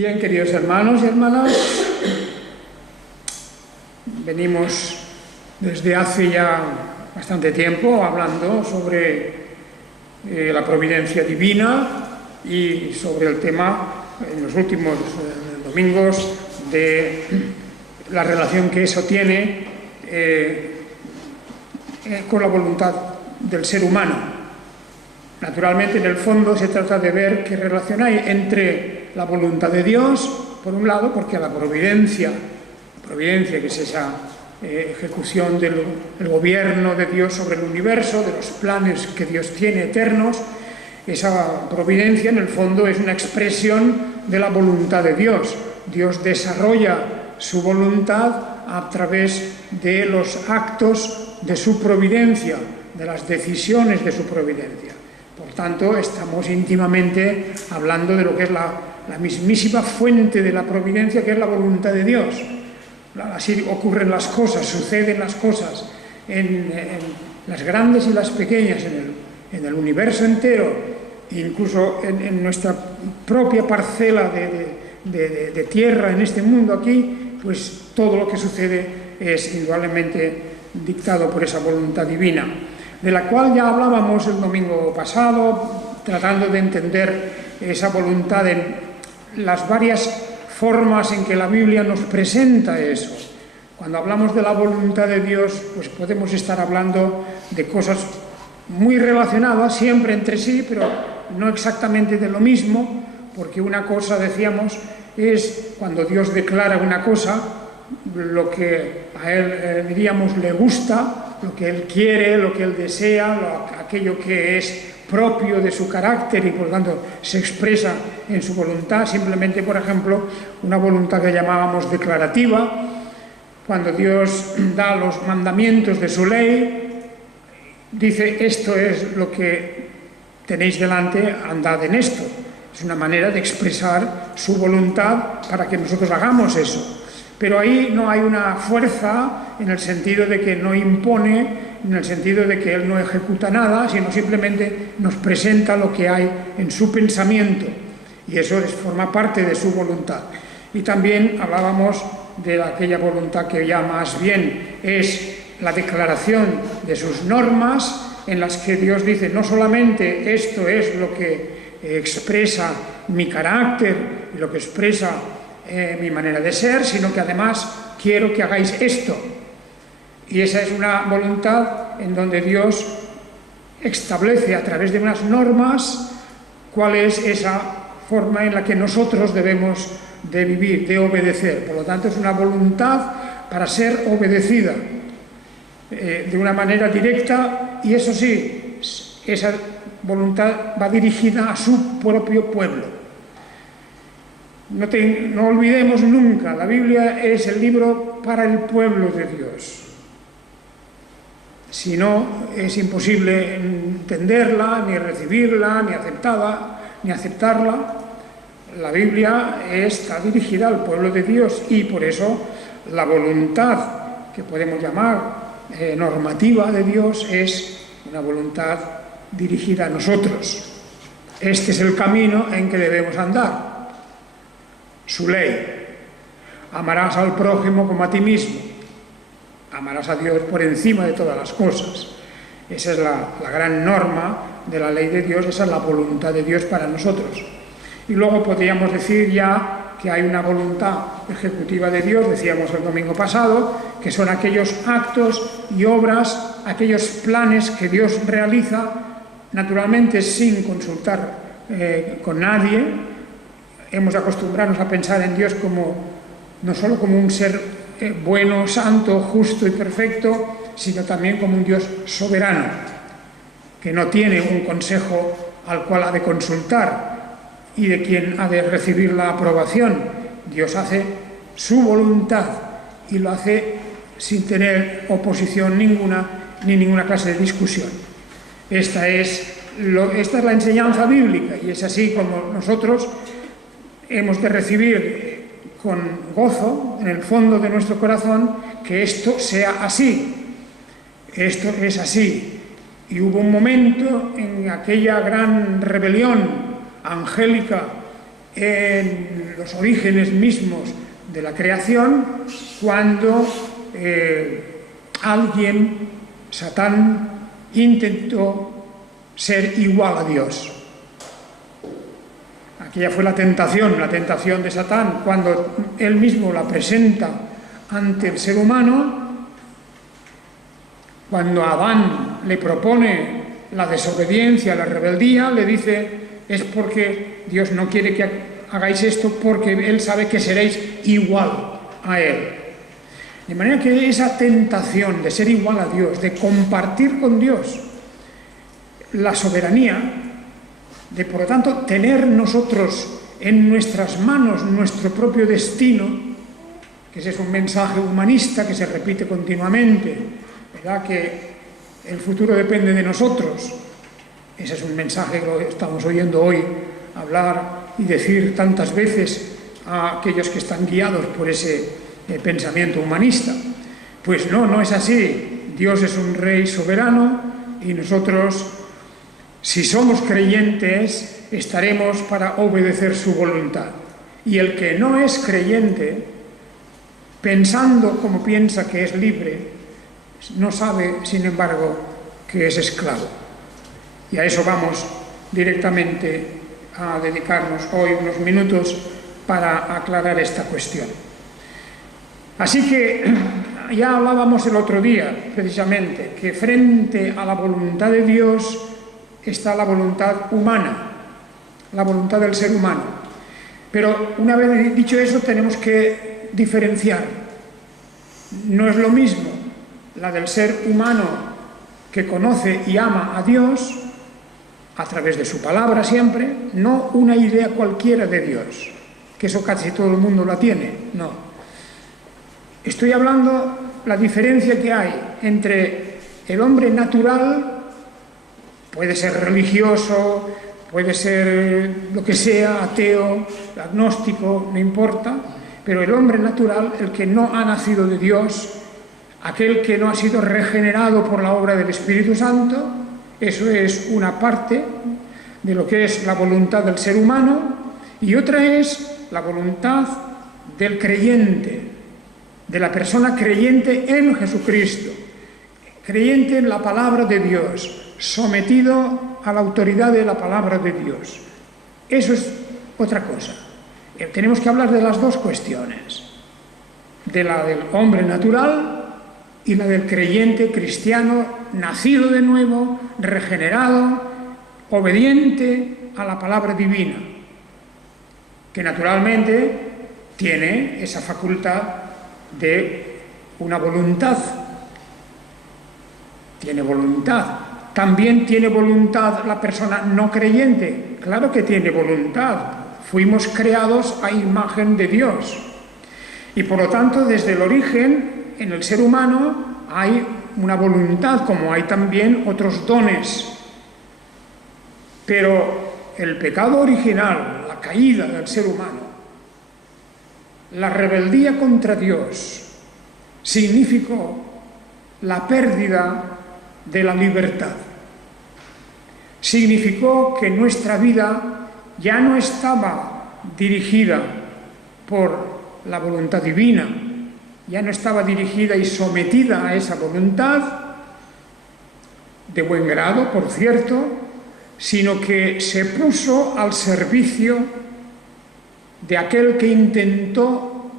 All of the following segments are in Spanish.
Bien, queridos hermanos y hermanas, venimos desde hace ya bastante tiempo hablando sobre la providencia divina y sobre el tema en los últimos domingos de la relación que eso tiene con la voluntad del ser humano. Naturalmente, en el fondo se trata de ver qué relación hay entre la voluntad de Dios, por un lado, porque la providencia que es esa ejecución del gobierno de Dios sobre el universo, de los planes que Dios tiene eternos, esa providencia en el fondo es una expresión de la voluntad de Dios. Dios desarrolla su voluntad a través de los actos de su providencia, de las decisiones de su providencia. Por tanto, estamos íntimamente hablando de lo que es la mismísima fuente de la providencia, que es la voluntad de Dios. Así ocurren las cosas, suceden las cosas en las grandes y las pequeñas, en el universo entero, incluso en nuestra propia parcela de tierra en este mundo aquí, pues todo lo que sucede es indudablemente dictado por esa voluntad divina, de la cual ya hablábamos el domingo pasado, tratando de entender esa voluntad en las varias formas en que la Biblia nos presenta eso. Cuando hablamos de la voluntad de Dios, pues podemos estar hablando de cosas muy relacionadas siempre entre sí, pero no exactamente de lo mismo, porque una cosa, decíamos, es cuando Dios declara una cosa, lo que a Él, diríamos, le gusta, lo que Él quiere, lo que Él desea, aquello que es propio de su carácter y por lo tanto se expresa en su voluntad. Simplemente, por ejemplo, una voluntad que llamábamos declarativa, cuando Dios da los mandamientos de su ley, dice: esto es lo que tenéis delante, andad en esto. Es una manera de expresar su voluntad para que nosotros hagamos eso. Pero ahí no hay una fuerza en el sentido de que no impone, en el sentido de que Él no ejecuta nada, sino simplemente nos presenta lo que hay en su pensamiento. Y eso forma parte de su voluntad. Y también hablábamos de aquella voluntad que ya más bien es la declaración de sus normas, en las que Dios dice: no solamente esto es lo que expresa mi carácter y lo que expresa mi manera de ser, sino que además quiero que hagáis esto. Y esa es una voluntad en donde Dios establece a través de unas normas cuál es esa forma en la que nosotros debemos de vivir, de obedecer. Por lo tanto, es una voluntad para ser obedecida de una manera directa, y eso sí, esa voluntad va dirigida a su propio pueblo. No olvidemos nunca, la Biblia es el libro para el pueblo de Dios. Si no, es imposible entenderla, ni recibirla, ni aceptarla. La Biblia está dirigida al pueblo de Dios, y por eso la voluntad que podemos llamar normativa de Dios es una voluntad dirigida a nosotros. Este es el camino en que debemos andar. Su ley: amarás al prójimo como a ti mismo, amarás a Dios por encima de todas las cosas. Esa es la gran norma de la ley de Dios, esa es la voluntad de Dios para nosotros. Y luego podríamos decir ya que hay una voluntad ejecutiva de Dios, decíamos el domingo pasado, que son aquellos actos y obras, aquellos planes que Dios realiza, naturalmente sin consultar con nadie. Hemos acostumbrado a pensar en Dios no solo como un ser bueno, santo, justo y perfecto, sino también como un Dios soberano, que no tiene un consejo al cual ha de consultar y de quien ha de recibir la aprobación. Dios hace su voluntad y lo hace sin tener oposición ninguna, ni ninguna clase de discusión. Esta es la enseñanza bíblica, y es así como nosotros hemos de recibir con gozo en el fondo de nuestro corazón que esto sea así. Esto es así. Y hubo un momento en aquella gran rebelión angélica en los orígenes mismos de la creación, cuando Satán, intentó ser igual a Dios. Aquella fue la tentación de Satán, cuando él mismo la presenta ante el ser humano, cuando Adán le propone la desobediencia, la rebeldía, le dice: es porque Dios no quiere que hagáis esto, porque Él sabe que seréis igual a Él. De manera que esa tentación de ser igual a Dios, de compartir con Dios la soberanía, de por lo tanto tener nosotros en nuestras manos nuestro propio destino, que ese es un mensaje humanista que se repite continuamente, ¿verdad? Que el futuro depende de nosotros. Ese es un mensaje que lo estamos oyendo hoy hablar y decir tantas veces a aquellos que están guiados por ese pensamiento humanista. Pues no es así. Dios es un rey soberano y nosotros, si somos creyentes, estaremos para obedecer su voluntad. Y el que no es creyente, pensando como piensa que es libre, no sabe, sin embargo, que es esclavo. Y a eso vamos directamente a dedicarnos hoy unos minutos para aclarar esta cuestión. Así que ya hablábamos el otro día, precisamente, que frente a la voluntad de Dios está la voluntad humana, la voluntad del ser humano. Pero una vez dicho eso, tenemos que diferenciar. No es lo mismo la del ser humano que conoce y ama a Dios a través de su palabra siempre, no una idea cualquiera de Dios, que eso casi todo el mundo la tiene, no. Estoy hablando la diferencia que hay entre el hombre natural, puede ser religioso, puede ser lo que sea, ateo, agnóstico, no importa, pero el hombre natural, el que no ha nacido de Dios, aquel que no ha sido regenerado por la obra del Espíritu Santo, eso es una parte de lo que es la voluntad del ser humano, y otra es la voluntad del creyente, de la persona creyente en Jesucristo, creyente en la palabra de Dios, sometido a la autoridad de la palabra de Dios. Eso es otra cosa. Tenemos que hablar de las dos cuestiones, de la del hombre natural y la del creyente cristiano, nacido de nuevo, regenerado, obediente a la palabra divina, que naturalmente tiene esa facultad de una voluntad. Tiene voluntad. También tiene voluntad la persona no creyente. Claro que tiene voluntad. Fuimos creados a imagen de Dios. Y por lo tanto, desde el origen, en el ser humano hay una voluntad, como hay también otros dones. Pero el pecado original, la caída del ser humano, la rebeldía contra Dios, significó la pérdida de la libertad. Significó que nuestra vida ya no estaba dirigida por la voluntad divina, ya no estaba dirigida y sometida a esa voluntad, de buen grado, por cierto, sino que se puso al servicio de aquel que intentó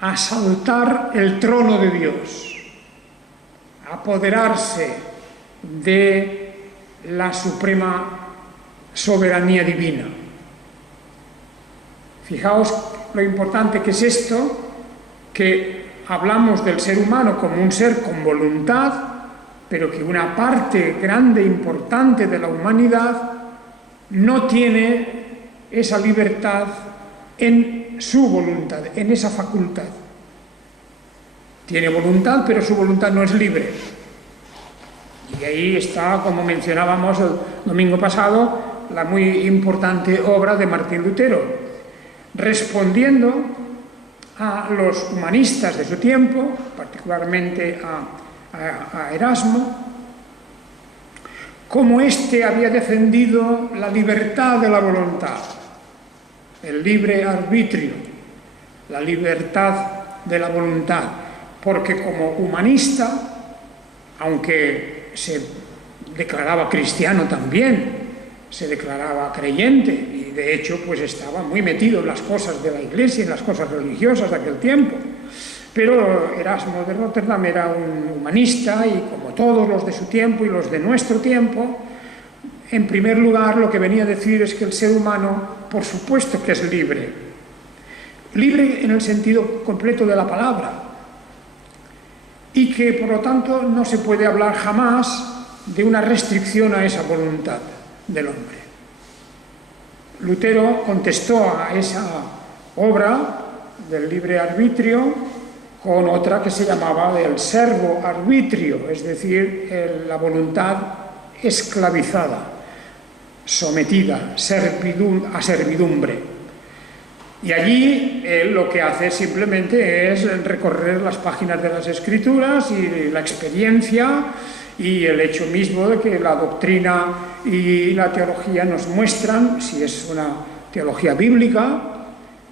asaltar el trono de Dios, apoderarse de la suprema soberanía divina. Fijaos lo importante que es esto, que hablamos del ser humano como un ser con voluntad, pero que una parte grande, importante de la humanidad no tiene esa libertad en su voluntad, en esa facultad. Tiene voluntad, pero su voluntad no es libre. Y ahí está, como mencionábamos el domingo pasado, la muy importante obra de Martín Lutero, respondiendo a los humanistas de su tiempo, particularmente a Erasmo, cómo éste había defendido la libertad de la voluntad. el libre arbitrio, la libertad de la voluntad, porque como humanista, aunque se declaraba cristiano también, se declaraba creyente y de hecho pues estaba muy metido en las cosas de la Iglesia, en las cosas religiosas de aquel tiempo. Pero Erasmo de Róterdam era un humanista y, como todos los de su tiempo y los de nuestro tiempo, en primer lugar lo que venía a decir es que el ser humano, por supuesto que es libre. Libre en el sentido completo de la palabra. Y que, por lo tanto, no se puede hablar jamás de una restricción a esa voluntad del hombre. Lutero contestó a esa obra del libre arbitrio con otra que se llamaba del servo arbitrio, es decir, la voluntad esclavizada, sometida a servidumbre. Y allí él lo que hace simplemente es recorrer las páginas de las Escrituras y la experiencia y el hecho mismo de que la doctrina y la teología nos muestran, si es una teología bíblica,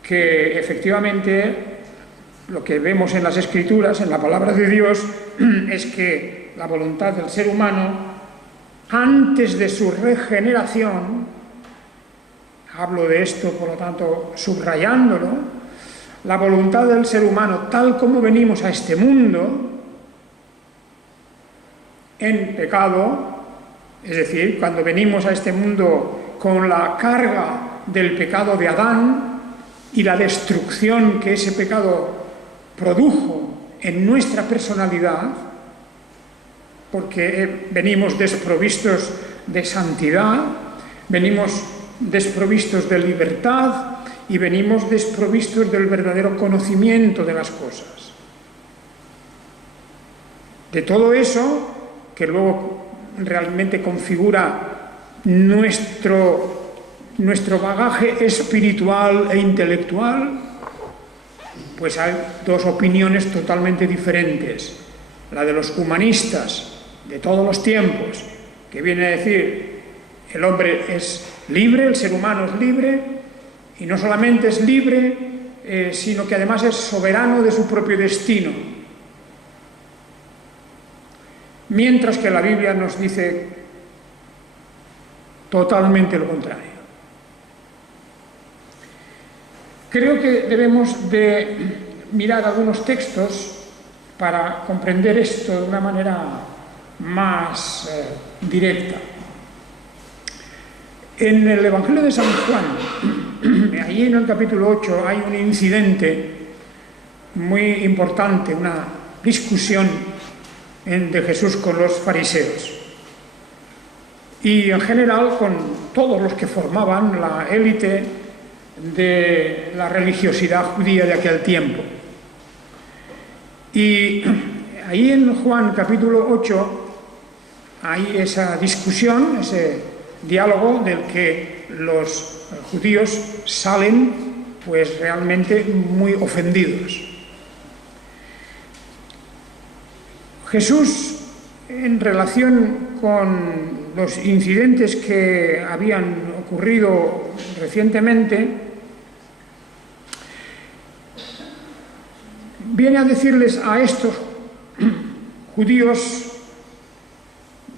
que efectivamente lo que vemos en las Escrituras, en la palabra de Dios, es que la voluntad del ser humano, antes de su regeneración, hablo de esto, por lo tanto, subrayándolo, la voluntad del ser humano, tal como venimos a este mundo, en pecado, es decir, cuando venimos a este mundo con la carga del pecado de Adán y la destrucción que ese pecado produjo en nuestra personalidad, porque venimos desprovistos de santidad, venimos desprovistos de libertad y venimos desprovistos del verdadero conocimiento de las cosas. De todo eso, que luego realmente configura nuestro bagaje espiritual e intelectual, pues hay dos opiniones totalmente diferentes. La de los humanistas de todos los tiempos, que viene a decir el hombre es libre, el ser humano es libre, y no solamente es libre, sino que además es soberano de su propio destino. Mientras que la Biblia nos dice totalmente lo contrario. Creo que debemos de mirar algunos textos para comprender esto de una manera más directa. En el Evangelio de San Juan, allí en el capítulo 8, hay un incidente muy importante, una discusión de Jesús con los fariseos y en general con todos los que formaban la élite de la religiosidad judía de aquel tiempo. Y ahí en Juan capítulo 8 hay esa discusión, ese diálogo del que los judíos salen pues realmente muy ofendidos. Jesús, en relación con los incidentes que habían ocurrido recientemente, viene a decirles a estos judíos,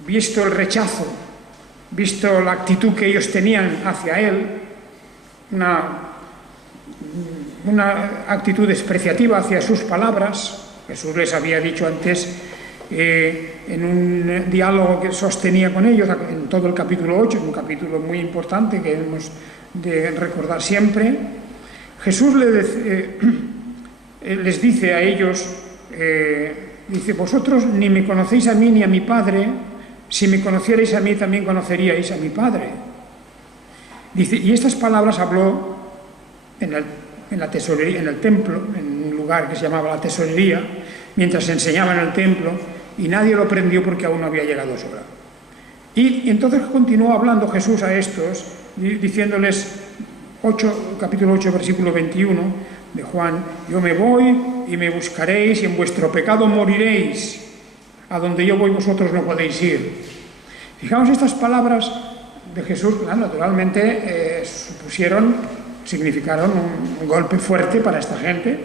visto el rechazo, visto la actitud que ellos tenían hacia él, una actitud despreciativa hacia sus palabras. Jesús les había dicho antes, en un diálogo que sostenía con ellos, en todo el capítulo 8, es un capítulo muy importante que hemos de recordar siempre. Jesús les dice a ellos, dice, vosotros ni me conocéis a mí ni a mi Padre, si me conocierais a mí también conoceríais a mi Padre. Dice, y estas palabras habló en la tesorería, en el templo, en un lugar que se llamaba la tesorería, mientras se enseñaba en el templo, y nadie lo prendió porque aún no había llegado su hora. Y entonces continuó hablando Jesús a estos, diciéndoles, capítulo 8, versículo 21 de Juan, yo me voy y me buscaréis y en vuestro pecado moriréis, a donde yo voy vosotros no podéis ir. Fijaos, estas palabras de Jesús, naturalmente, supusieron significaron un golpe fuerte para esta gente,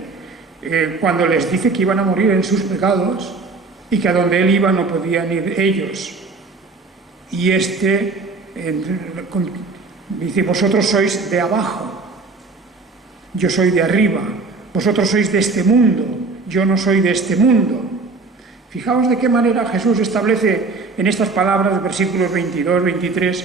cuando les dice que iban a morir en sus pecados y que a donde él iba no podían ir ellos. Y dice, vosotros sois de abajo, yo soy de arriba, vosotros sois de este mundo, yo no soy de este mundo. Fijaos de qué manera Jesús establece en estas palabras, versículos 22, 23,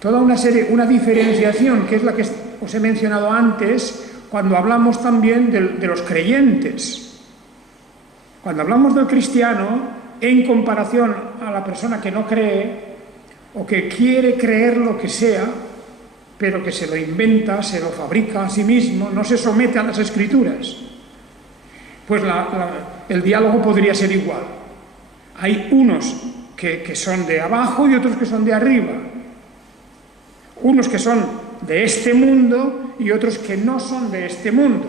toda una diferenciación, que es la que os he mencionado antes, cuando hablamos también de los creyentes. Cuando hablamos del cristiano, en comparación a la persona que no cree, o que quiere creer lo que sea, pero que se lo inventa, se lo fabrica a sí mismo, no se somete a las Escrituras, pues el diálogo podría ser igual. Hay unos que son de abajo y otros que son de arriba. Unos que son de este mundo y otros que no son de este mundo.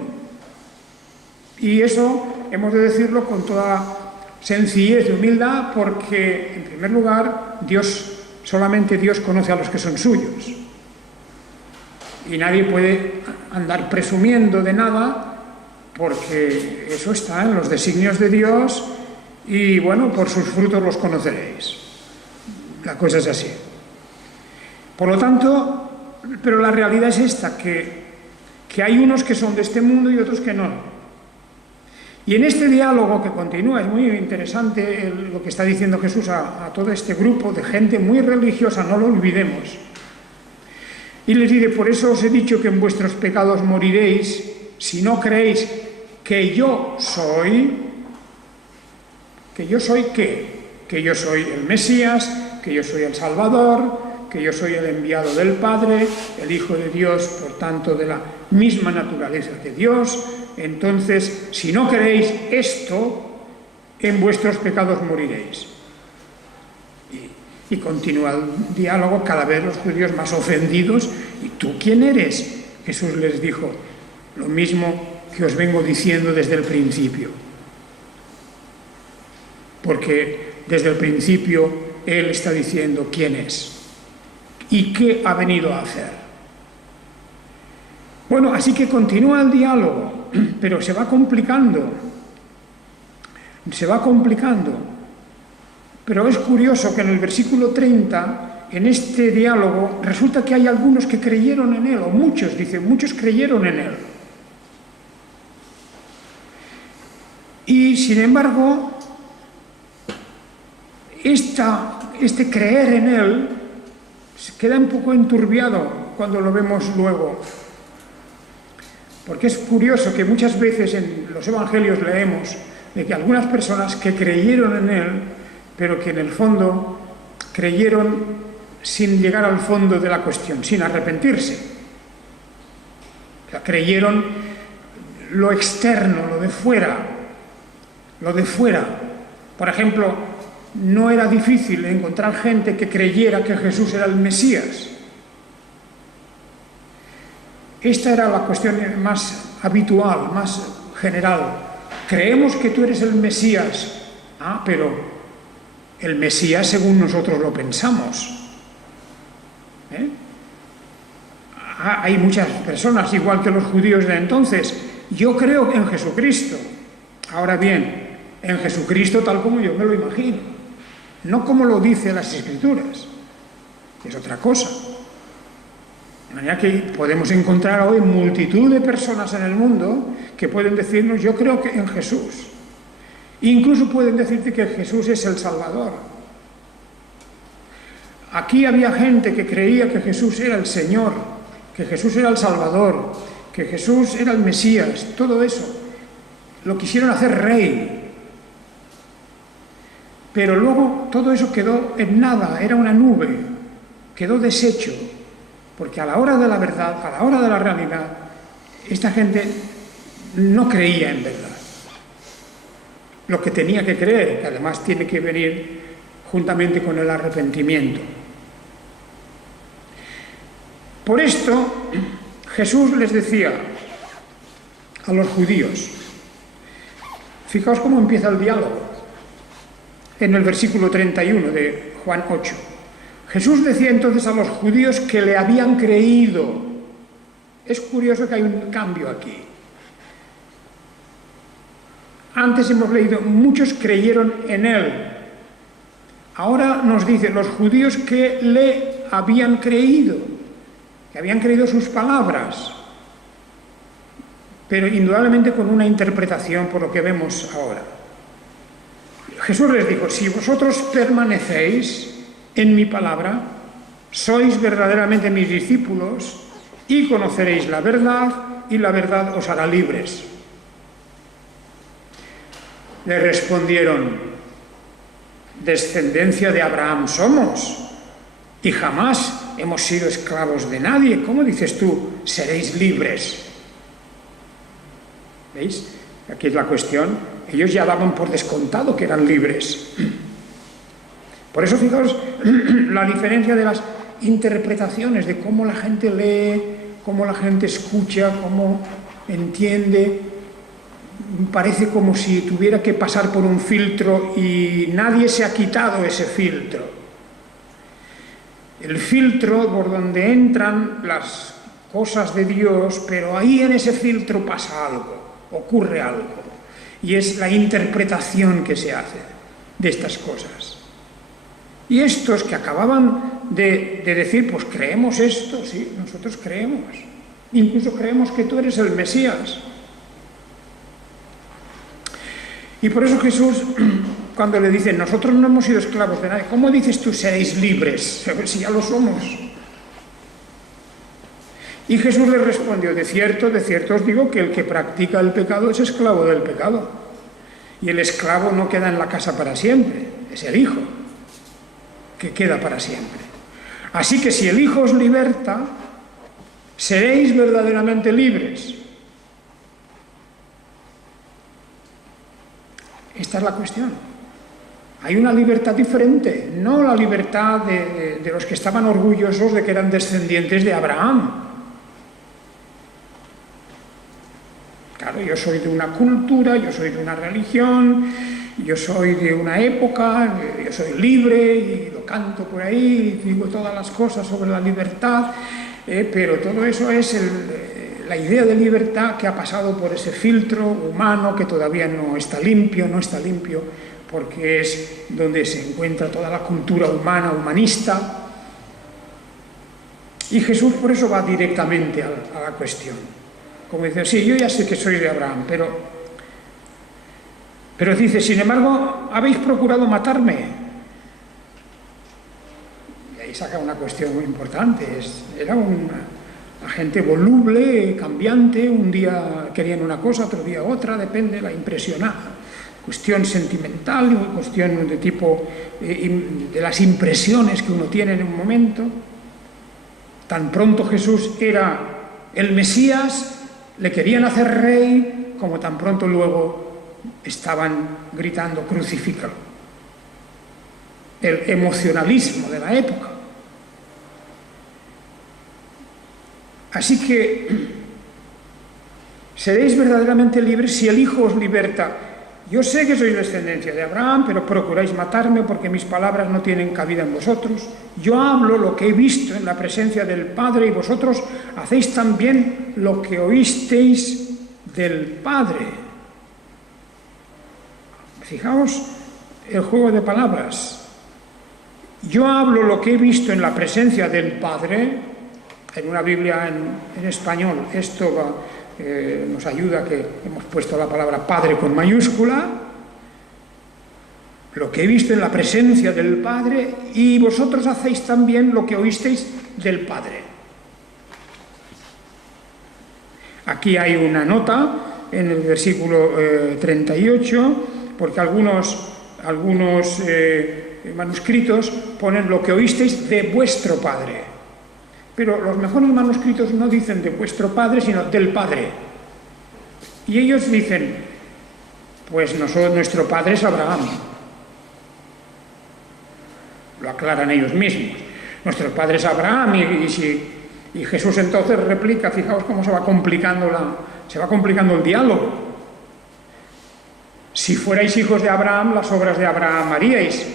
Y eso hemos de decirlo con toda sencillez y humildad, porque, en primer lugar, solamente Dios conoce a los que son suyos. Y nadie puede andar presumiendo de nada, porque eso está en los designios de Dios y, bueno, por sus frutos los conoceréis. La cosa es así. Por lo tanto, pero la realidad es esta, que hay unos que son de este mundo y otros que no. Y en este diálogo que continúa, es muy interesante lo que está diciendo Jesús a todo este grupo de gente muy religiosa, no lo olvidemos. Y les dice, por eso os he dicho que en vuestros pecados moriréis, si no creéis que yo soy, ¿qué? Que yo soy el Mesías, que yo soy el Salvador, que yo soy el enviado del Padre, el Hijo de Dios, por tanto, de la misma naturaleza que Dios. Entonces, si no creéis esto, en vuestros pecados moriréis. Y continúa el diálogo, cada vez los judíos más ofendidos. ¿Y tú quién eres? Jesús les dijo, lo mismo que os vengo diciendo desde el principio. Porque desde el principio Él está diciendo quién es y qué ha venido a hacer. Bueno, así que continúa el diálogo, pero se va complicando. Pero es curioso que en el versículo 30, en este diálogo, resulta que hay algunos que creyeron en Él, o muchos, dice, muchos creyeron en Él. Y, sin embargo, este creer en Él se queda un poco enturbiado cuando lo vemos luego. Porque es curioso que muchas veces en los evangelios leemos de que algunas personas que creyeron en Él, pero que en el fondo creyeron sin llegar al fondo de la cuestión, sin arrepentirse. O sea, creyeron lo externo, lo de fuera. Por ejemplo, no era difícil encontrar gente que creyera que Jesús era el Mesías. Esta era la cuestión más habitual, más general. Creemos que tú eres el Mesías. Pero el Mesías según nosotros lo pensamos. Hay muchas personas, igual que los judíos de entonces. Yo creo en Jesucristo. Ahora bien, en Jesucristo tal como yo me lo imagino. No como lo dicen las Escrituras. Es otra cosa. De manera que podemos encontrar hoy multitud de personas en el mundo que pueden decirnos, yo creo que en Jesús. Incluso pueden decirte que Jesús es el Salvador. Aquí había gente que creía que Jesús era el Señor, que Jesús era el Salvador, que Jesús era el Mesías. Todo eso lo quisieron hacer rey. Pero luego todo eso quedó en nada, era una nube, quedó deshecho. Porque a la hora de la verdad, a la hora de la realidad, esta gente no creía en verdad. Lo que tenía que creer, que además tiene que venir juntamente con el arrepentimiento. Por esto, Jesús les decía a los judíos, fijaos cómo empieza el diálogo, en el versículo 31 de Juan 8. Jesús decía entonces a los judíos que le habían creído Es curioso que hay un cambio aquí. Antes hemos leído, muchos creyeron en él. Ahora nos dice, los judíos que le habían creído, que habían creído sus palabras, pero indudablemente con una interpretación por lo que vemos ahora. Jesús les dijo, si vosotros permanecéis en mi palabra, sois verdaderamente mis discípulos y conoceréis la verdad y la verdad os hará libres. Le respondieron, descendencia de Abraham somos y jamás hemos sido esclavos de nadie. ¿Cómo dices tú, seréis libres? ¿Veis? Aquí es la cuestión. Ellos ya daban por descontado que eran libres. Por eso, fijaos la diferencia de las interpretaciones, de cómo la gente lee, cómo la gente escucha, cómo entiende. Parece como si tuviera que pasar por un filtro y nadie se ha quitado ese filtro. El filtro por donde entran las cosas de Dios, pero ahí en ese filtro pasa algo, ocurre algo. Y es la interpretación que se hace de estas cosas. Y estos que acababan de decir, pues creemos esto, sí, nosotros creemos. Incluso creemos que tú eres el Mesías. Y por eso Jesús, cuando le dice, nosotros no hemos sido esclavos de nadie, ¿cómo dices tú seréis libres? A ver si ya lo somos. Y Jesús le respondió, de cierto os digo que el que practica el pecado es esclavo del pecado. Y el esclavo no queda en la casa para siempre, es el hijo que queda para siempre. Así que si el Hijo os liberta, seréis verdaderamente libres. Esta es la cuestión. Hay una libertad diferente, no la libertad de los que estaban orgullosos de que eran descendientes de Abraham. Claro, yo soy de una cultura, yo soy de una religión, yo soy de una época, yo soy libre y lo canto por ahí, digo todas las cosas sobre la libertad, pero todo eso es la idea de libertad que ha pasado por ese filtro humano que todavía no está limpio, porque es donde se encuentra toda la cultura humana, humanista. Y Jesús por eso va directamente a la cuestión. Como dice, sí, yo ya sé que soy de Abraham, pero dice, sin embargo, habéis procurado matarme. Y ahí saca una cuestión muy importante. Era una gente voluble, cambiante, un día querían una cosa, otro día otra, depende, la impresionada. Cuestión sentimental, cuestión de tipo de las impresiones que uno tiene en un momento. Tan pronto Jesús era el Mesías, le querían hacer rey, como tan pronto luego estaban gritando crucifícalo. El emocionalismo de la época. Así que seréis verdaderamente libres si el Hijo os liberta. Yo sé que sois descendencia de Abraham, pero procuráis matarme porque mis palabras no tienen cabida en vosotros. Yo hablo lo que he visto en la presencia del Padre y vosotros hacéis también lo que oísteis del Padre. Fijaos el juego de palabras. Yo hablo lo que he visto en la presencia del Padre. En una Biblia en español esto nos ayuda, que hemos puesto la palabra Padre con mayúscula. Lo que he visto en la presencia del Padre, y vosotros hacéis también lo que oísteis del Padre. Aquí hay una nota en el versículo 38, porque algunos manuscritos ponen lo que oísteis de vuestro Padre. Pero los mejores manuscritos no dicen de vuestro Padre, sino del Padre. Y ellos dicen, pues nuestro Padre es Abraham. Lo aclaran ellos mismos. Nuestro Padre es Abraham, y Jesús entonces replica, fijaos cómo se va complicando el diálogo. Si fuerais hijos de Abraham, las obras de Abraham haríais.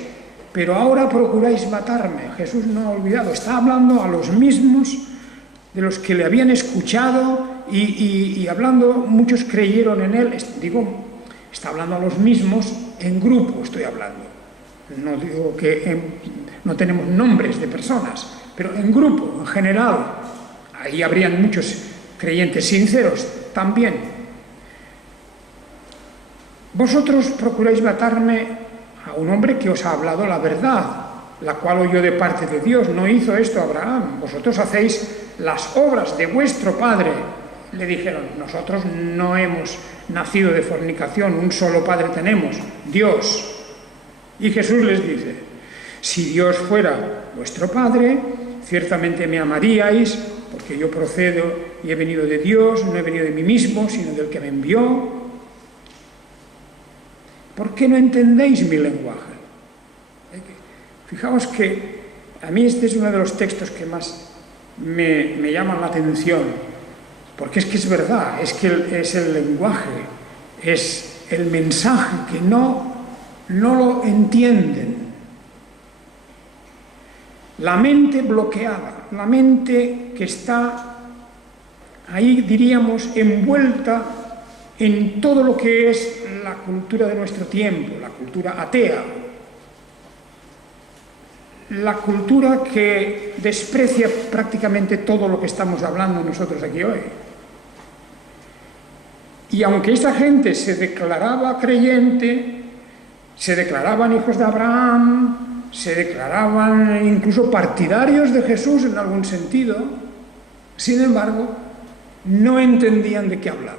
Pero ahora procuráis matarme. Jesús no ha olvidado, está hablando a los mismos de los que le habían escuchado y hablando, muchos creyeron en él. Digo, está hablando a los mismos, en grupo estoy hablando. No digo que no tenemos nombres de personas, pero en grupo, en general. Ahí habrían muchos creyentes sinceros también. Vosotros procuráis matarme a un hombre que os ha hablado la verdad, la cual oyó de parte de Dios. No hizo esto Abraham. Vosotros hacéis las obras de vuestro padre. Le dijeron, nosotros no hemos nacido de fornicación, un solo padre tenemos, Dios. Y Jesús les dice, si Dios fuera vuestro padre, ciertamente me amaríais, porque yo procedo y he venido de Dios, no he venido de mí mismo, sino del que me envió. ¿Por qué no entendéis mi lenguaje? Fijaos que a mí este es uno de los textos que más me llaman la atención, porque es que es verdad, es que es el lenguaje, es el mensaje que no lo entienden. La mente bloqueada, la mente que está ahí, diríamos, envuelta en todo lo que es la cultura de nuestro tiempo, la cultura atea, la cultura que desprecia prácticamente todo lo que estamos hablando nosotros aquí hoy. Y aunque esta gente se declaraba creyente, se declaraban hijos de Abraham, se declaraban incluso partidarios de Jesús en algún sentido, sin embargo, no entendían de qué hablaba.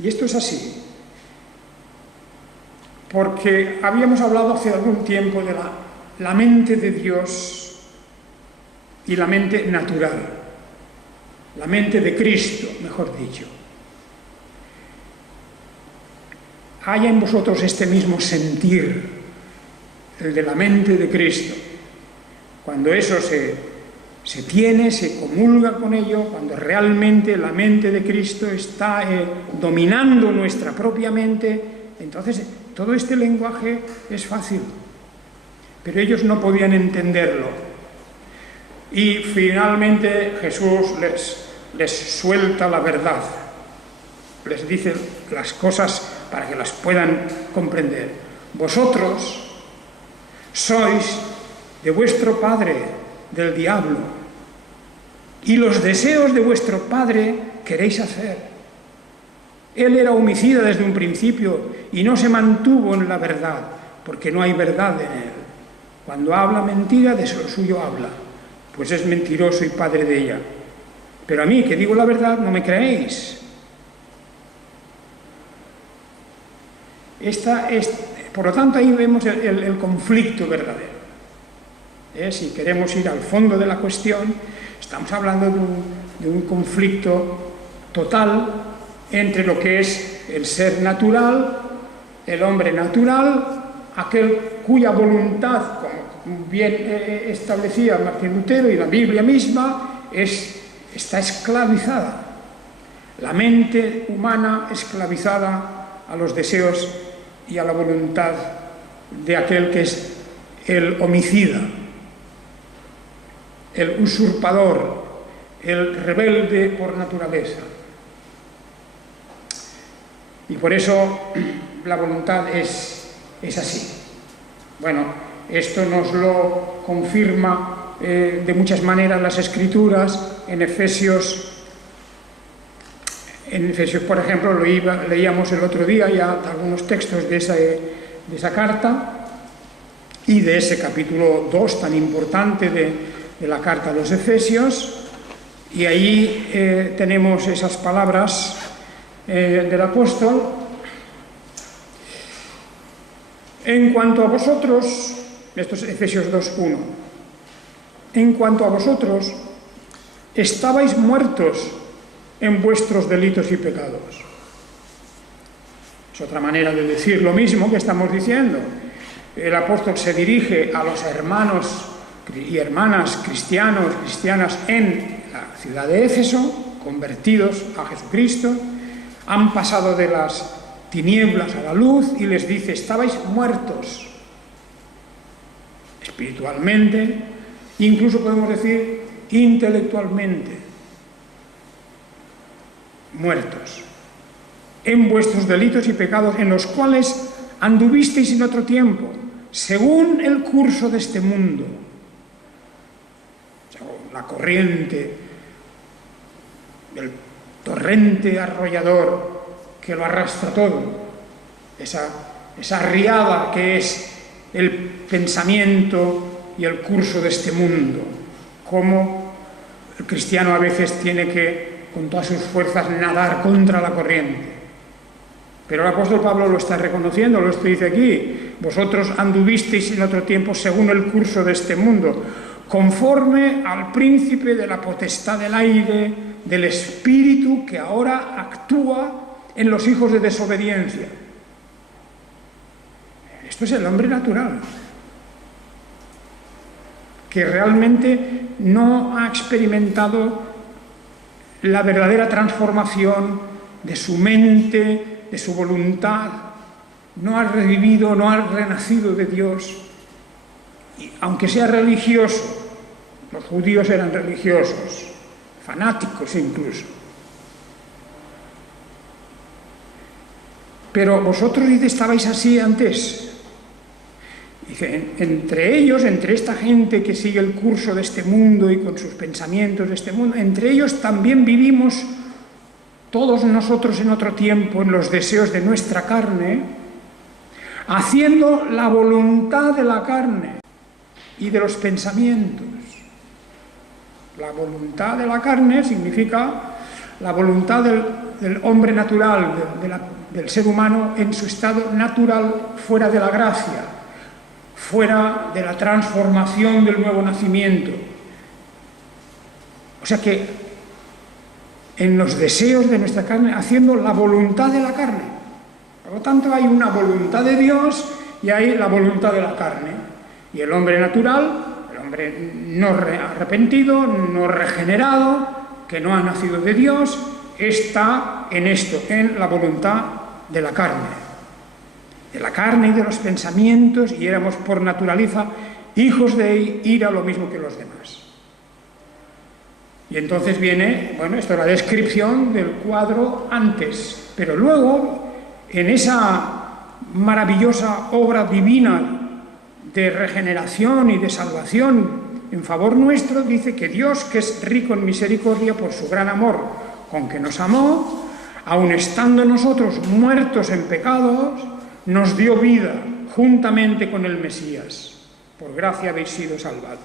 Y esto es así, porque habíamos hablado hace algún tiempo de la mente de Dios y la mente natural, la mente de Cristo, mejor dicho. ¿Hay en vosotros este mismo sentir, el de la mente de Cristo? Cuando eso se tiene, se comulga con ello, cuando realmente la mente de Cristo está dominando nuestra propia mente, entonces todo este lenguaje es fácil. Pero ellos no podían entenderlo. Y finalmente Jesús les suelta la verdad, les dice las cosas para que las puedan comprender. Vosotros sois de vuestro padre, del diablo, y los deseos de vuestro padre queréis hacer. Él era homicida desde un principio y no se mantuvo en la verdad, porque no hay verdad en él. Cuando habla mentira, de lo suyo habla, pues es mentiroso y padre de ella. Pero a mí, que digo la verdad, no me creéis. Por lo tanto, ahí vemos el conflicto verdadero. Si queremos ir al fondo de la cuestión, estamos hablando de un conflicto total entre lo que es el ser natural, el hombre natural, aquel cuya voluntad, como bien establecía Martín Lutero y la Biblia misma, está esclavizada. La mente humana esclavizada a los deseos y a la voluntad de aquel que es el homicida, el usurpador, el rebelde por naturaleza. Y por eso la voluntad es así. Bueno, esto nos lo confirma de muchas maneras las Escrituras. En Efesios, por ejemplo, leíamos el otro día ya algunos textos de esa carta y de ese capítulo 2 tan importante de la carta a los Efesios, y ahí tenemos esas palabras del apóstol. En cuanto a vosotros, esto es Efesios 2:1, en cuanto a vosotros, estabais muertos en vuestros delitos y pecados. Es otra manera de decir lo mismo que estamos diciendo. El apóstol se dirige a los hermanos y hermanas cristianas en la ciudad de Éfeso, convertidos a Jesucristo, han pasado de las tinieblas a la luz, y les dice, estabais muertos espiritualmente, incluso podemos decir intelectualmente, muertos en vuestros delitos y pecados, en los cuales anduvisteis en otro tiempo, según el curso de este mundo, según la corriente del torrente arrollador que lo arrastra todo, esa riada que es el pensamiento y el curso de este mundo, como el cristiano a veces tiene que, con todas sus fuerzas, nadar contra la corriente. Pero el apóstol Pablo lo está reconociendo, lo dice aquí: vosotros anduvisteis en otro tiempo según el curso de este mundo, conforme al príncipe de la potestad del aire, del espíritu que ahora actúa en los hijos de desobediencia. Esto es el hombre natural, que realmente no ha experimentado la verdadera transformación de su mente, de su voluntad, no ha revivido, no ha renacido de Dios. Y aunque sea religioso, los judíos eran religiosos, fanáticos incluso. Pero vosotros, dice, estabais así antes. Dice, entre ellos, entre esta gente que sigue el curso de este mundo y con sus pensamientos de este mundo, entre ellos también vivimos todos nosotros en otro tiempo en los deseos de nuestra carne, haciendo la voluntad de la carne y de los pensamientos. La voluntad de la carne significa la voluntad del hombre natural, del ser humano en su estado natural, fuera de la gracia, fuera de la transformación del nuevo nacimiento. O sea que en los deseos de nuestra carne, haciendo la voluntad de la carne. Por lo tanto, hay una voluntad de Dios y hay la voluntad de la carne. Y el hombre natural, el hombre no arrepentido, no regenerado, que no ha nacido de Dios, está en esto, en la voluntad de la carne y de los pensamientos, y éramos por naturaleza hijos de ira, lo mismo que los demás. Y entonces viene, bueno, esto es la descripción del cuadro antes, pero luego, en esa maravillosa obra divina de regeneración y de salvación en favor nuestro, dice que Dios, que es rico en misericordia por su gran amor con que nos amó, aun estando nosotros muertos en pecados, nos dio vida juntamente con el Mesías. Por gracia habéis sido salvados.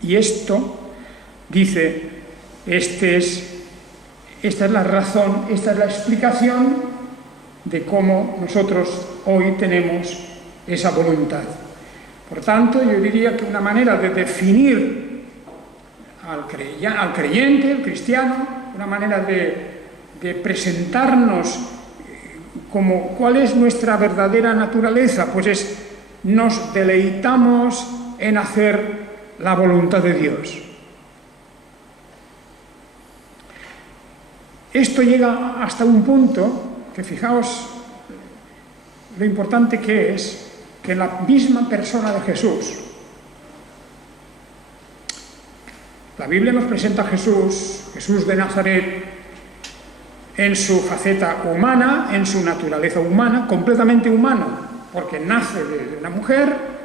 Y esto, dice, esta es la razón, esta es la explicación de cómo nosotros hoy tenemos esa voluntad. Por tanto, yo diría que una manera de definir al creyente, al cristiano, una manera de presentarnos como cuál es nuestra verdadera naturaleza, pues nos deleitamos en hacer la voluntad de Dios. Esto llega hasta un punto que, fijaos lo importante que es que la misma persona de Jesús, la Biblia nos presenta a Jesús de Nazaret, en su faceta humana, en su naturaleza humana, completamente humano, porque nace de una mujer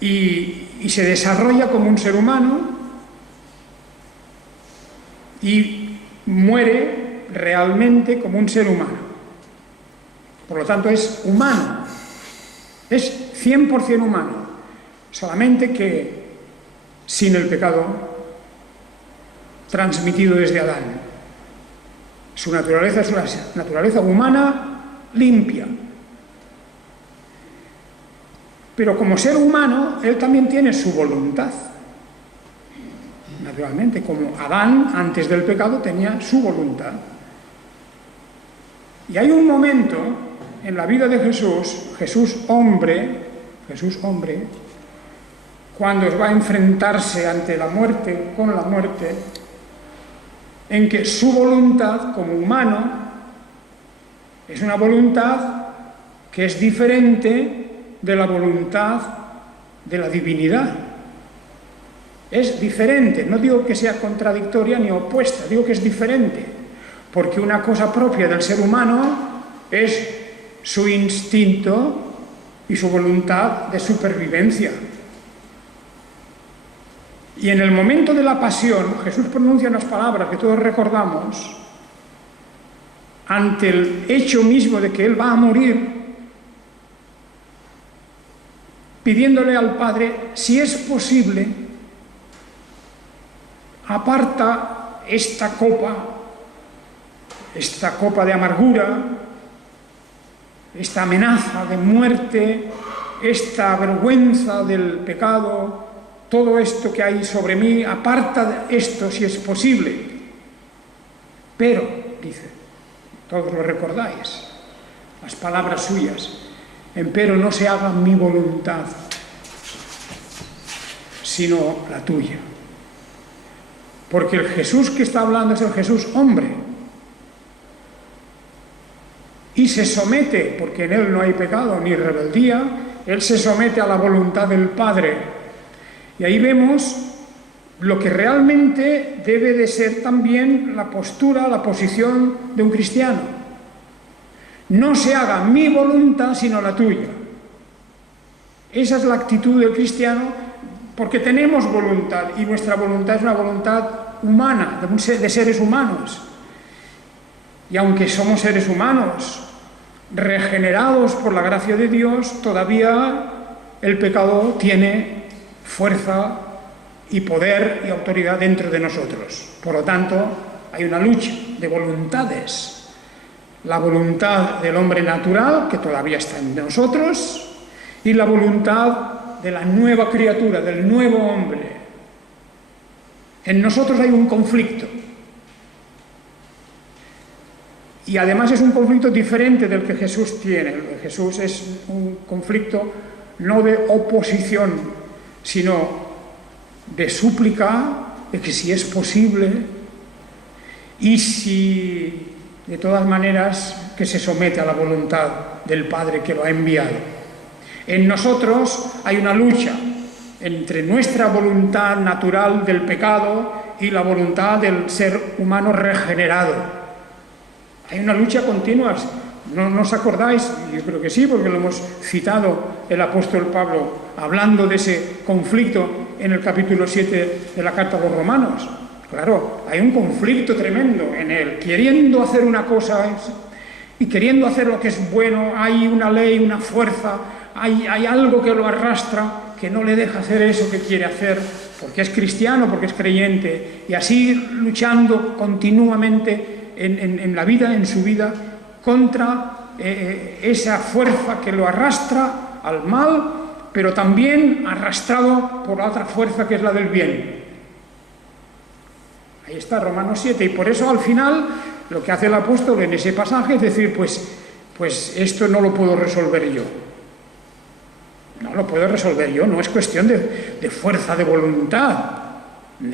y se desarrolla como un ser humano y muere realmente como un ser humano. Por lo tanto, es humano, es 100% humano, solamente que sin el pecado transmitido desde Adán. Su naturaleza es una naturaleza humana limpia. Pero como ser humano, él también tiene su voluntad. Naturalmente, como Adán, antes del pecado, tenía su voluntad. Y hay un momento en la vida de Jesús hombre, cuando va a enfrentarse ante la muerte, con la muerte, en que su voluntad como humano es una voluntad que es diferente de la voluntad de la divinidad. Es diferente, no digo que sea contradictoria ni opuesta, digo que es diferente, porque una cosa propia del ser humano es su instinto y su voluntad de supervivencia. Y en el momento de la pasión, Jesús pronuncia unas palabras que todos recordamos, ante el hecho mismo de que Él va a morir, pidiéndole al Padre, si es posible, aparta esta copa de amargura, esta amenaza de muerte, esta vergüenza del pecado, todo esto que hay sobre mí, aparta esto si es posible. Pero, dice, todos lo recordáis, las palabras suyas, empero no se haga mi voluntad, sino la tuya. Porque el Jesús que está hablando es el Jesús hombre. Y se somete, porque en Él no hay pecado ni rebeldía, Él se somete a la voluntad del Padre. Y ahí vemos lo que realmente debe de ser también la postura, la posición de un cristiano. No se haga mi voluntad, sino la tuya. Esa es la actitud del cristiano, porque tenemos voluntad, y nuestra voluntad es una voluntad humana, de seres humanos. Y aunque somos seres humanos, regenerados por la gracia de Dios, todavía el pecado tiene fuerza y poder y autoridad dentro de nosotros. Por lo tanto, hay una lucha de voluntades. La voluntad del hombre natural, que todavía está en nosotros, y la voluntad de la nueva criatura, del nuevo hombre. En nosotros hay un conflicto. Y además es un conflicto diferente del que Jesús tiene. El de Jesús es un conflicto no de oposición, sino de súplica, de que si es posible, y si de todas maneras que se somete a la voluntad del Padre que lo ha enviado. En nosotros hay una lucha entre nuestra voluntad natural del pecado y la voluntad del ser humano regenerado. Hay una lucha continua. ¿No os acordáis? Yo creo que sí, porque lo hemos citado el apóstol Pablo hablando de ese conflicto en el capítulo 7 de la carta a los Romanos. Claro, hay un conflicto tremendo en él, queriendo hacer una cosa y queriendo hacer lo que es bueno. Hay una ley, una fuerza, hay algo que lo arrastra, que no le deja hacer eso que quiere hacer, porque es cristiano, porque es creyente, y así luchando continuamente en la vida, en su vida, contra esa fuerza que lo arrastra al mal, pero también arrastrado por la otra fuerza que es la del bien. Ahí está Romanos 7, y por eso al final lo que hace el apóstol en ese pasaje es decir, pues esto no lo puedo resolver yo. No lo puedo resolver yo, no es cuestión de fuerza de voluntad.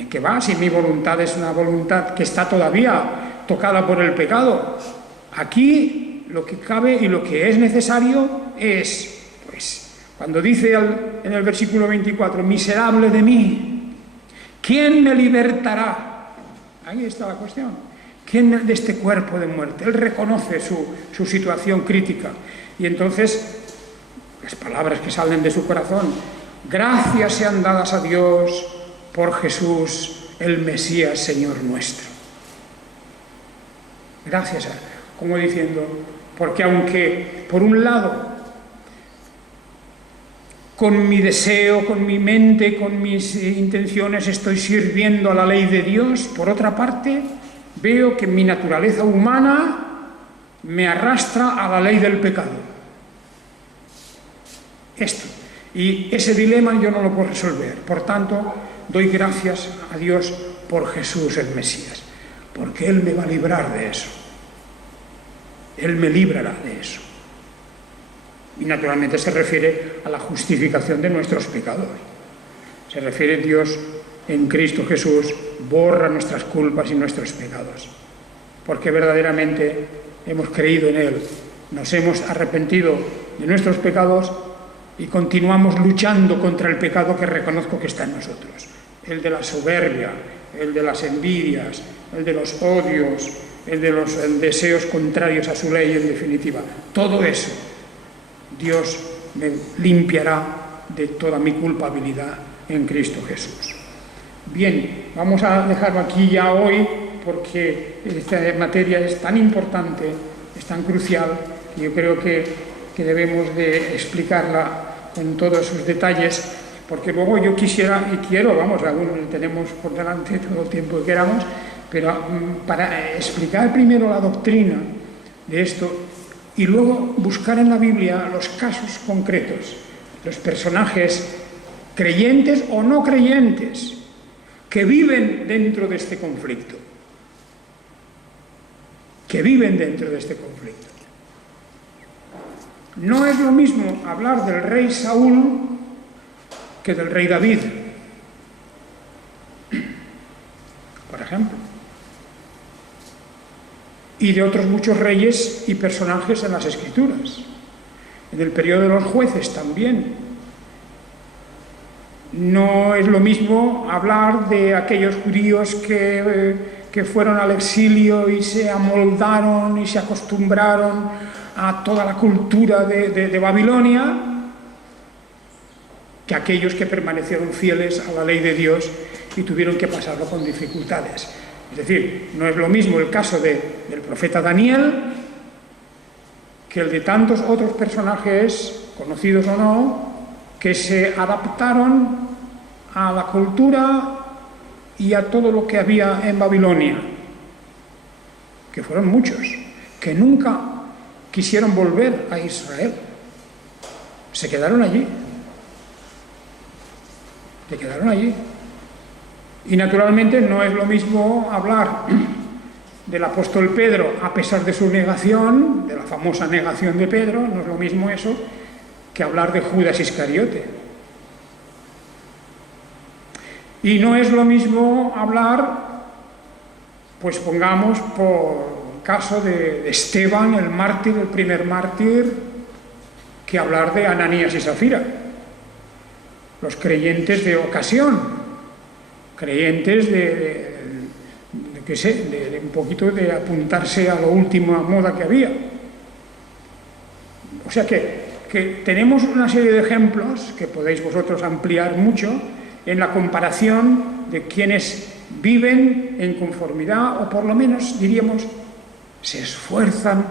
¿Qué va? Si mi voluntad es una voluntad que está todavía tocada por el pecado. Aquí lo que cabe y lo que es necesario es, pues, cuando dice en el versículo 24, miserable de mí, ¿quién me libertará? Ahí está la cuestión. ¿Quién de este cuerpo de muerte? Él reconoce su situación crítica. Y entonces, las palabras que salen de su corazón, gracias sean dadas a Dios por Jesús, el Mesías, Señor nuestro. Gracias, como diciendo, porque aunque por un lado, con mi deseo, con mi mente, con mis intenciones estoy sirviendo a la ley de Dios, por otra parte, veo que mi naturaleza humana me arrastra a la ley del pecado. Esto. Y ese dilema yo no lo puedo resolver. Por tanto, doy gracias a Dios por Jesús el Mesías, porque Él me va a librar de eso. Él me librará de eso. Y naturalmente se refiere a la justificación de nuestros pecados. Se refiere a Dios en Cristo Jesús, borra nuestras culpas y nuestros pecados. Porque verdaderamente hemos creído en Él, nos hemos arrepentido de nuestros pecados y continuamos luchando contra el pecado que reconozco que está en nosotros. El de la soberbia, el de las envidias, el de los odios, el de los deseos contrarios a su ley, en definitiva. Todo eso, Dios me limpiará de toda mi culpabilidad en Cristo Jesús. Bien, vamos a dejarlo aquí ya hoy, porque esta materia es tan importante, es tan crucial, que yo creo que debemos de explicarla con todos sus detalles, porque luego yo quisiera y quiero, vamos, aún tenemos por delante todo el tiempo que queramos, pero para explicar primero la doctrina de esto y luego buscar en la Biblia los casos concretos, los personajes creyentes o no creyentes que viven dentro de este conflicto, No es lo mismo hablar del rey Saúl que del rey David, por ejemplo, y de otros muchos reyes y personajes en las Escrituras, en el periodo de los jueces también. No es lo mismo hablar de aquellos judíos que fueron al exilio y se amoldaron y se acostumbraron a toda la cultura de Babilonia, que aquellos que permanecieron fieles a la ley de Dios y tuvieron que pasarlo con dificultades. Es decir, no es lo mismo el caso del profeta Daniel que el de tantos otros personajes, conocidos o no, que se adaptaron a la cultura y a todo lo que había en Babilonia, que fueron muchos, que nunca quisieron volver a Israel, se quedaron allí. Y naturalmente no es lo mismo hablar del apóstol Pedro a pesar de su negación, de la famosa negación de Pedro, no es lo mismo eso que hablar de Judas Iscariote. Y no es lo mismo hablar, pues pongamos por el caso de Esteban, el mártir, el primer mártir, que hablar de Ananías y Zafira, los creyentes de ocasión, creyentes de un poquito de apuntarse a la última moda que había. O sea que tenemos una serie de ejemplos que podéis vosotros ampliar mucho en la comparación de quienes viven en conformidad, o por lo menos, diríamos, se esfuerzan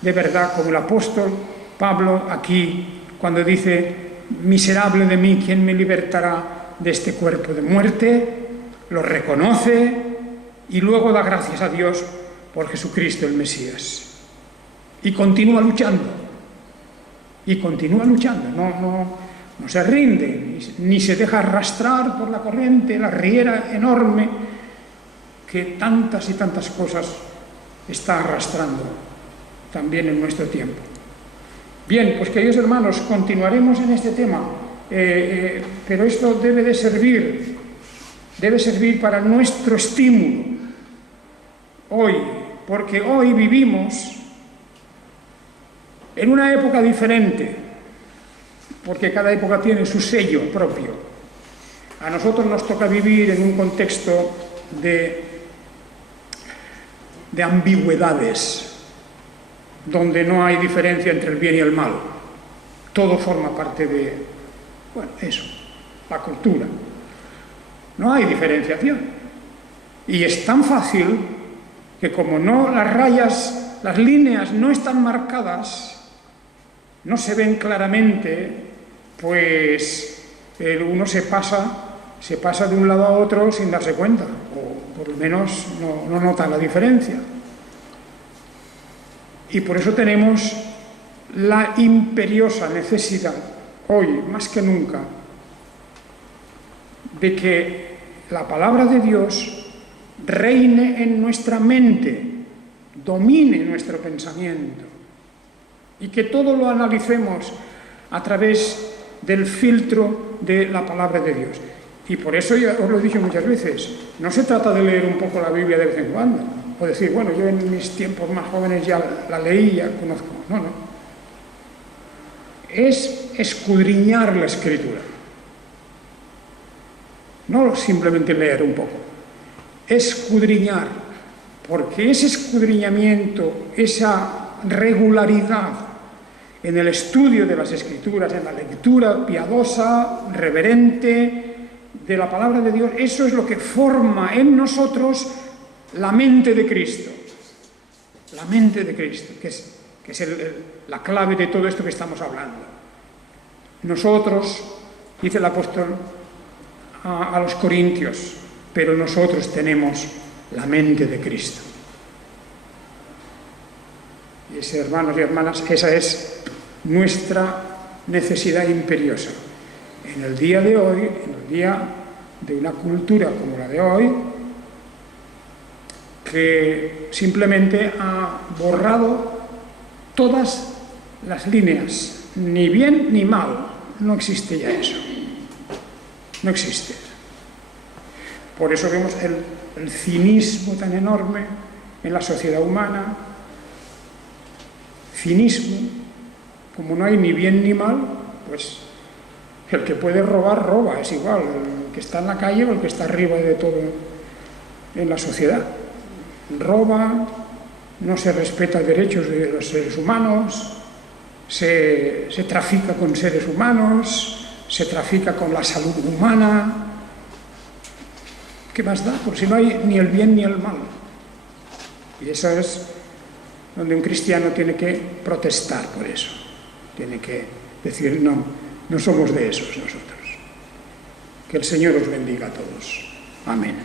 de verdad, como el apóstol Pablo aquí, cuando dice: miserable de mí, ¿quién me libertará de este cuerpo de muerte? Lo reconoce y luego da gracias a Dios por Jesucristo el Mesías. Y continúa luchando. No se rinde, ni se deja arrastrar por la corriente, la riera enorme que tantas y tantas cosas está arrastrando también en nuestro tiempo. Bien, pues queridos hermanos, continuaremos en este tema, pero esto debe servir para nuestro estímulo hoy, porque hoy vivimos en una época diferente, porque cada época tiene su sello propio. A nosotros nos toca vivir en un contexto de ambigüedades, donde no hay diferencia entre el bien y el mal. Todo forma parte de, la cultura. No hay diferenciación. Y es tan fácil que como no las líneas no están marcadas, no se ven claramente, pues uno se pasa de un lado a otro sin darse cuenta, o por lo menos no nota la diferencia. Y por eso tenemos la imperiosa necesidad, hoy más que nunca, de que la palabra de Dios reine en nuestra mente, domine nuestro pensamiento, y que todo lo analicemos a través del filtro de la palabra de Dios. Y por eso, ya os lo he dicho muchas veces, no se trata de leer un poco la Biblia de vez en cuando, o decir, bueno, yo en mis tiempos más jóvenes ya la leí, ya conozco. No. Es escudriñar la Escritura. No simplemente leer un poco, escudriñar, porque ese escudriñamiento, esa regularidad en el estudio de las Escrituras, en la lectura piadosa, reverente de la palabra de Dios, eso es lo que forma en nosotros la mente de Cristo. La mente de Cristo, que es la clave de todo esto que estamos hablando. Nosotros, dice el apóstol a los corintios, pero nosotros tenemos la mente de Cristo. Y ese, hermanos y hermanas, esa es nuestra necesidad imperiosa. En el día de hoy, en el día de una cultura como la de hoy, que simplemente ha borrado todas las líneas, ni bien ni mal, no existe ya eso. No existe. Por eso vemos el cinismo tan enorme en la sociedad humana. Cinismo, como no hay ni bien ni mal, pues el que puede robar, roba, es igual, el que está en la calle o el que está arriba de todo en la sociedad. Roba, no se respeta derechos de los seres humanos, se trafica con seres humanos, se trafica con la salud humana. ¿Qué más da? Por si no hay ni el bien ni el mal. Y eso es donde un cristiano tiene que protestar por eso. Tiene que decir, no somos de esos nosotros. Que el Señor os bendiga a todos. Amén.